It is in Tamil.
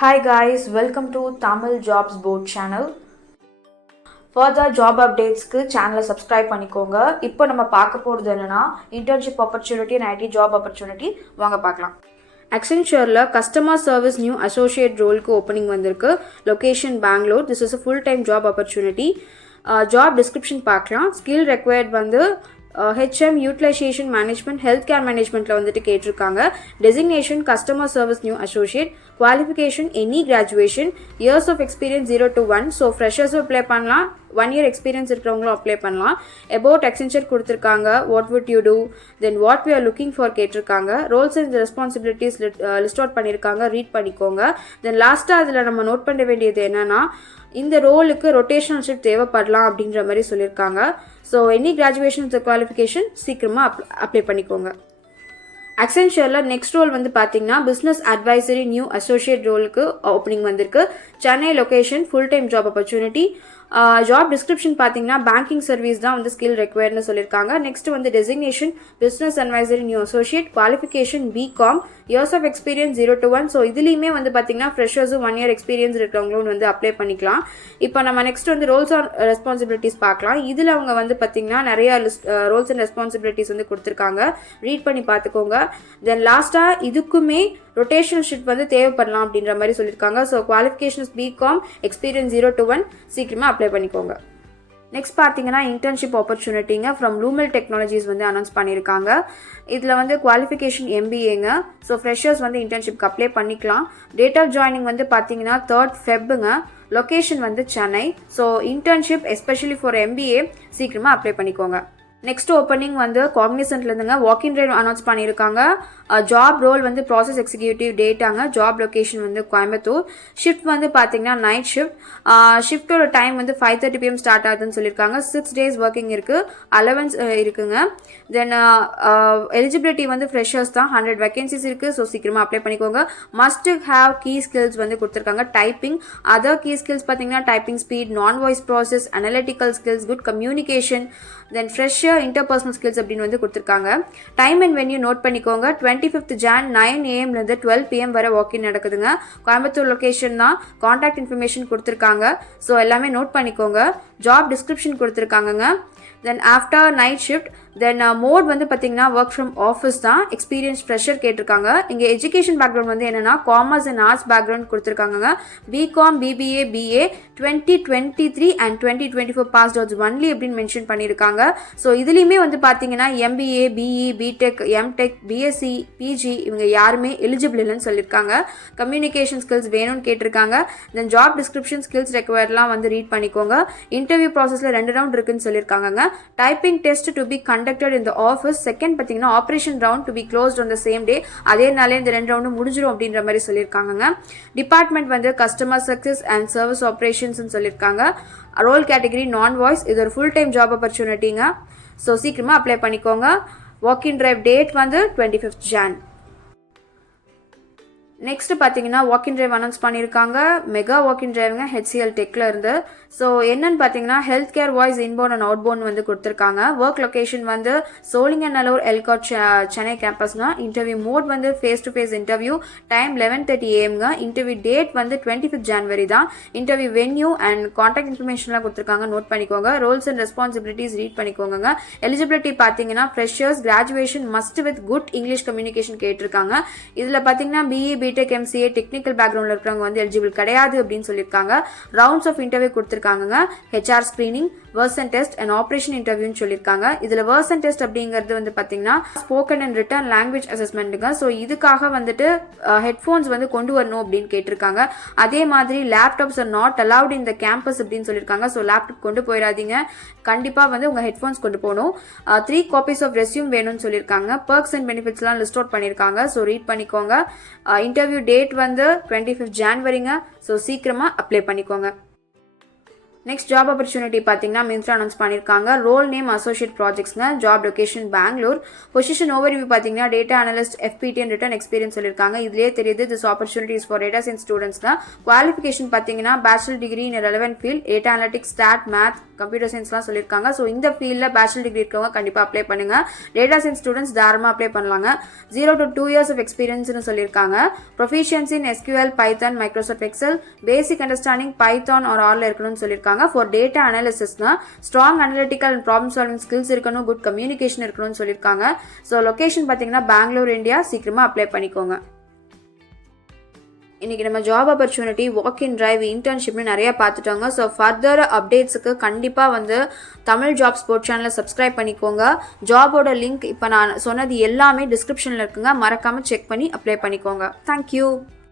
Hi guys, welcome to Tamil Jobs Board channel. Further job updates க்கு channel subscribe பண்ணிக்கோங்க. இப்போ நம்ம பார்க்க போறது என்னன்னா internship opportunity and IT job opportunity வாங்க பார்க்கலாம். Accentureல customer service new associate roleக்கு opening வந்திருக்கு. Location Bangalore. This is a full time job opportunity. Job description பார்க்கலாம். Skill required வந்து HM utilization management healthcare managementல வந்துட்டு கேட்டிருக்காங்க. Designation customer service new associate. Qualification any graduation. Years of experience 0 to 1. So freshers apply பண்ணலாம். 1 year experience இருக்கிறவங்களும் அப்ளை பண்ணலாம். About Accenture கொடுத்துருக்காங்க. What would you do? Then what we are looking for கேட்டிருக்காங்க. Roles and responsibilities list out பண்ணியிருக்காங்க. ரீட் பண்ணிக்கோங்க. Then லாஸ்ட்டாக அதில் நம்ம நோட் பண்ண வேண்டியது என்னன்னா இந்த ரோலுக்கு ரொட்டேஷனல் ஷிஃப்ட் தேவைப்படலாம் அப்படின்ற மாதிரி சொல்லியிருக்காங்க. ஸோ எனி கிராஜுவேஷன் குவாலிஃபிகேஷன் சீக்கிரமாக அப்ளை பண்ணிக்கோங்க. Accentureல நெக்ஸ்ட் ரோல் வந்து பார்த்தீங்கன்னா பிஸ்னஸ் அட்வைசரி நியூ அசோசியேட் ரோலுக்கு ஓப்பனிங் வந்திருக்கு. Chennai location full time job opportunity. Job description பார்த்தீங்கன்னா பேங்கிங் சர்வீஸ் தான் வந்து ஸ்கில் ரெக்வயர்னு சொல்லியிருக்காங்க. நெக்ஸ்ட் வந்து designation business advisory new associate. Qualification BCom. Years of experience 0 to 1. So இதுலேயுமே வந்து பார்த்தீங்கன்னா ஃப்ரெஷர்ஸும் 1 year எக்ஸ்பீரியன்ஸ் இருக்கிறவங்களும் வந்து அப்ளை பண்ணிக்கலாம். இப்போ நம்ம நெக்ஸ்ட் வந்து ரோல்ஸ் ஆன் ரெஸ்பான்சிபிலிட்டிஸ் பார்க்கலாம். இதில் அவங்க வந்து பார்த்தீங்கன்னா நிறைய ரோல்ஸ் அண்ட் ரெஸ்பான்சிபிலிட்டிஸ் வந்து கொடுத்துருக்காங்க. ரீட் பண்ணி பார்த்துக்கோங்க. தென் லாஸ்ட்டாக இதுக்குமே ரொட்டேஷனல் ஷிஃப்ட் வந்து தேவைப்படலாம் அப்படின்ற மாதிரி சொல்லியிருக்காங்க. So qualifications BCom, experience 0 to 1 சீக்கிரமாக அப்ளை பண்ணிக்கோங்க. நெக்ஸ்ட் பார்த்தீங்கன்னா இன்டர்ன்ஷிப் ஆப்பர்ச்சுனிட்டிங்க ஃப்ரம் லூமெல் டெக்னாலஜிஸ் வந்து அனௌன்ஸ் பண்ணியிருக்காங்க. இதில் வந்து குவாலிஃபிகேஷன் MBAங்க. ஸோ ஃப்ரெஷர்ஸ் வந்து இன்டர்ன்ஷிப்க்கு அப்ளை பண்ணிக்கலாம். டேட் ஆஃப் ஜாயினிங் வந்து பார்த்தீங்கன்னா 3rd Febங்க. லொக்கேஷன் வந்து Chennai. So internship especially for MBA சீக்கிரமாக அப்ளை பண்ணிக்கோங்க. நெக்ஸ்ட் ஓப்பனிங் வந்து காக்னிசன்ட்லேருந்துங்க வாக்கின் ட்ரைவ் அனௌன்ஸ் பண்ணியிருக்காங்க. ஜாப் ரோல் வந்து ப்ராசஸ் எக்ஸிக்யூட்டிவ் டேட்டாங்க. ஜாப் லொகேஷன் வந்து கோயம்புத்தூர். ஷிஃப்ட் வந்து பார்த்தீங்கன்னா நைட் ஷிஃப்ட். ஷிஃப்டோட டைம் வந்து 5:30 PM ஸ்டார்ட் ஆகுதுன்னு சொல்லியிருக்காங்க. 6 days ஒர்க்கிங் இருக்குது. அலவன்ஸ் இருக்குங்க. தென் எலிஜிபிலிட்டி வந்து ஃப்ரெஷர்ஸ் தான். 100 வேகன்சிஸ் இருக்குது. ஸோ சீக்கிரமாக அப்ளை பண்ணிக்கோங்க. மஸ்ட் ஹேவ் கீ ஸ்கில்ஸ் வந்து கொடுத்துருக்காங்க. டைப்பிங். அதர் கீ ஸ்கில்ஸ் பார்த்தீங்கன்னா typing speed, non voice process, analytical skills, good communication, then fresher interpersonal skills அப்படின்னு வந்து கொடுத்துருக்காங்க. டைம் அண்ட் வென்யூ நோட் பண்ணிக்கோங்க. 25th Jan 9 AM 12 PM வரை வாக்கின் நடக்குதுங்க. கோயம்புத்தூர் லொகேஷன் தான். கான்டாக்ட் இன்ஃபர்மேஷன் கொடுத்துருக்காங்க. ஸோ எல்லாமே நோட் பண்ணிக்கோங்க. ஜாப் டிஸ்கிரிப்ஷன் கொடுத்துருக்காங்க. Then after night shift. Then mode வந்து பார்த்தீங்கன்னா ஒர்க் ஃப்ரம் ஆஃபீஸ் தான். எக்ஸ்பீரியன்ஸ் ஃப்ரெஷர் கேட்டிருக்காங்க. இங்கே எஜுகேஷன் பேக்ரவுண்ட் வந்து என்னென்னா காமர்ஸ் அண்ட் ஆர்ட்ஸ் பேக்ரவுண்ட் கொடுத்துருக்காங்க. BCom, BBA, BA 2023 and 2024 pass outs only அப்படின்னு மென்ஷன் பண்ணியிருக்காங்க. ஸோ இதுலேயுமே வந்து பார்த்தீங்கன்னா MBA, BE, BTech, MTech, BSc, PG இவங்க யாருமே எலிஜிபிள் இல்லைன்னு சொல்லியிருக்காங்க. கம்யூனிகேஷன் ஸ்கில்ஸ் வேணும்னு கேட்டிருக்காங்க. தென் ஜாப் டிஸ்கிரிப்ஷன் ஸ்கில்ஸ் ரெக்வயர்லாம் வந்து ரீட் பண்ணிக்கோங்க. இன்டர்வியூ ப்ராசஸில் 2 round இருக்குன்னு சொல்லியிருக்காங்க. Typing test to be conducted in the office. Second பார்த்தீங்கன்னா operation round to be closed on the same day. அதே நாளே இந்த 2 round முடிஞ்சிடும் அப்படின்ற மாதிரி சொல்லியிருக்காங்க. டிபார்ட்மெண்ட் வந்து customer service and service operations சொல்லியிருக்காங்க. Role category non voice. இது ஒரு ஃபுல் டைம் ஜாப் ஆப்பர்ச்சுனிட்டிங்க. ஸோ சீக்கிரமாக அப்ளை பண்ணிக்கோங்க. வாக்கின் டிரைவ் டேட் வந்து 25th Jan. நெக்ஸ்ட் பார்த்தீங்கன்னா வாக்கின் டிரைவ் அனௌன்ஸ் பண்ணியிருக்காங்க. மெகா வாக்கின் டிரைவுங்க HCL டெக்ல இருந்து. ஸோ என்னன்னு பார்த்தீங்கன்னா health care voice inbound and outbound வந்து கொடுத்துருக்காங்க. ஒர்க் லொகேஷன் வந்து சோழிங்கநல்லூர் எல்காட் சென்னை கேம்பஸ்ங்க. இன்டர்வியூ மோட் வந்து face to face interview. Time 11:30 AM. Interview date வந்து 25th January தான். இன்டர்வியூ வென்யூ அண்ட் கான்டாக்ட் இன்ஃபர்மேஷன்லாம் கொடுத்துருக்காங்க. நோட் பண்ணிக்கோங்க. ரோல்ஸ் அண்ட் ரெஸ்பான்சிபிலிட்டிஸ் ரீட் பண்ணிக்கோங்க. எலிஜிபிலிட்டி பார்த்தீங்கன்னா freshers graduation must with good English communication கேட்டிருக்காங்க. இதில் பார்த்தீங்கன்னா BE, BTech, MCA டெக்னிக்கல் பேக்ரவுண்ட்ல இருக்கிறவங்க வந்து எலிஜிபிள் கிடையாது அப்படின்னு சொல்லியிருக்காங்க. ரவுண்ட்ஸ் ஆஃப் இன்டர்வியூ கொடுத்துருக்காங்க. HR screening, Versant test and operation இன்டர்வியூன்னு சொல்லியிருக்காங்க. இதுல வெர்சன் டெஸ்ட் அப்படிங்கிறது வந்து பாத்தீங்கன்னா ஸ்போக்கன் அண்ட் ரிட்டன் லாங்குவேஜ் அசஸ்மெண்ட்டுங்க. ஸோ இதுக்காக வந்துட்டு ஹெட்ஃபோன்ஸ் வந்து கொண்டு வரணும் அப்படின்னு கேட்டிருக்காங்க. அதே மாதிரி laptops R not allowed in the campus அப்படின்னு சொல்லியிருக்காங்க. ஸோ லேப்டாப் கொண்டு போயிடாதீங்க. கண்டிப்பா வந்து உங்க ஹெட்ஃபோன்ஸ் கொண்டு போகணும். 3 copies ஆஃப் ரெஸ்யூம் வேணும்னு சொல்லியிருக்காங்க. பர்க்ஸ் அண்ட் பெனிஃபிட்ஸ்லாம் லிஸ்ட் அவுட் பண்ணியிருக்காங்க. ஸோ ரீட் பண்ணிக்கோங்க. இன்டர்வியூ டேட் வந்து 25th January. ஸோ சீக்கிரமா அப்ளை பண்ணிக்கோங்க. நெக்ஸ்ட் ஜாப் ஆப்பர்ச்சுனிட்டி பார்த்தீங்கன்னா மின்த்ரா அனௌன்ஸ் பண்ணியிருக்காங்க. ரோல் நேம் அசோசியேட் ப்ராஜெக்ட்ஸ்ங்க. Job location Bangalore. Position overview பார்த்தீங்கன்னா data analyst FPT and written experience சொல்லியிருக்காங்க. இதுலேயே தெரியுது this opportunities for data science students தான். குவாலிஃபிகேஷன் பார்த்தீங்கன்னா bachelor degree in relevant field data analytics, stat, math, computer சயின்ஸ்லாம் சொல்லியிருக்காங்க. ஸோ இந்த ஃபீல்டில் பேச்சுலர் டிகிரி இருக்கவங்க கண்டிப்பாக அப்ளை பண்ணுங்க. டேட்டா சயின்ஸ் ஸ்டூடெண்ட்ஸ் தாராளமாக அப்ளை பண்ணலாங்க. 0 to 2 years ஆஃப் எக்ஸ்பீரியன்ஸ்னு சொல்லியிருக்காங்க. Proficiency in SQL, Python, Microsoft Excel, basic understanding Python or ஆர்ல இருக்கணும்னு சொல்லியிருக்காங்க. ஃபார் டேட்டா அனாலிசிஸ்னா strong analytical and problem solving skills இருக்கணும், குட் கம்யூனிகேஷன் இருக்கணும்னு சொல்லியிருக்காங்க. ஸோ லொகேஷன் பார்த்தீங்கன்னா பெங்களூர், இந்தியா. சீக்கிரமா அப்ளை பண்ணிக்கோங்க. இன்றைக்கி நம்ம job opportunity, walk in drive, இன்டர்ன்ஷிப்னு நிறையா பார்த்துட்டோங்க. ஸோ ஃபர்தர் அப்டேட்ஸுக்கு கண்டிப்பாக தமிழ் ஜாப் ஸ்போர்ட் சேனலை சப்ஸ்கிரைப் பண்ணிக்கோங்க. ஜாபோட லிங்க் இப்போ நான் சொன்னது எல்லாமே டிஸ்கிரிப்ஷனில் இருக்குங்க. மறக்காமல் செக் பண்ணி அப்ளை பண்ணிக்கோங்க. தேங்க்யூ.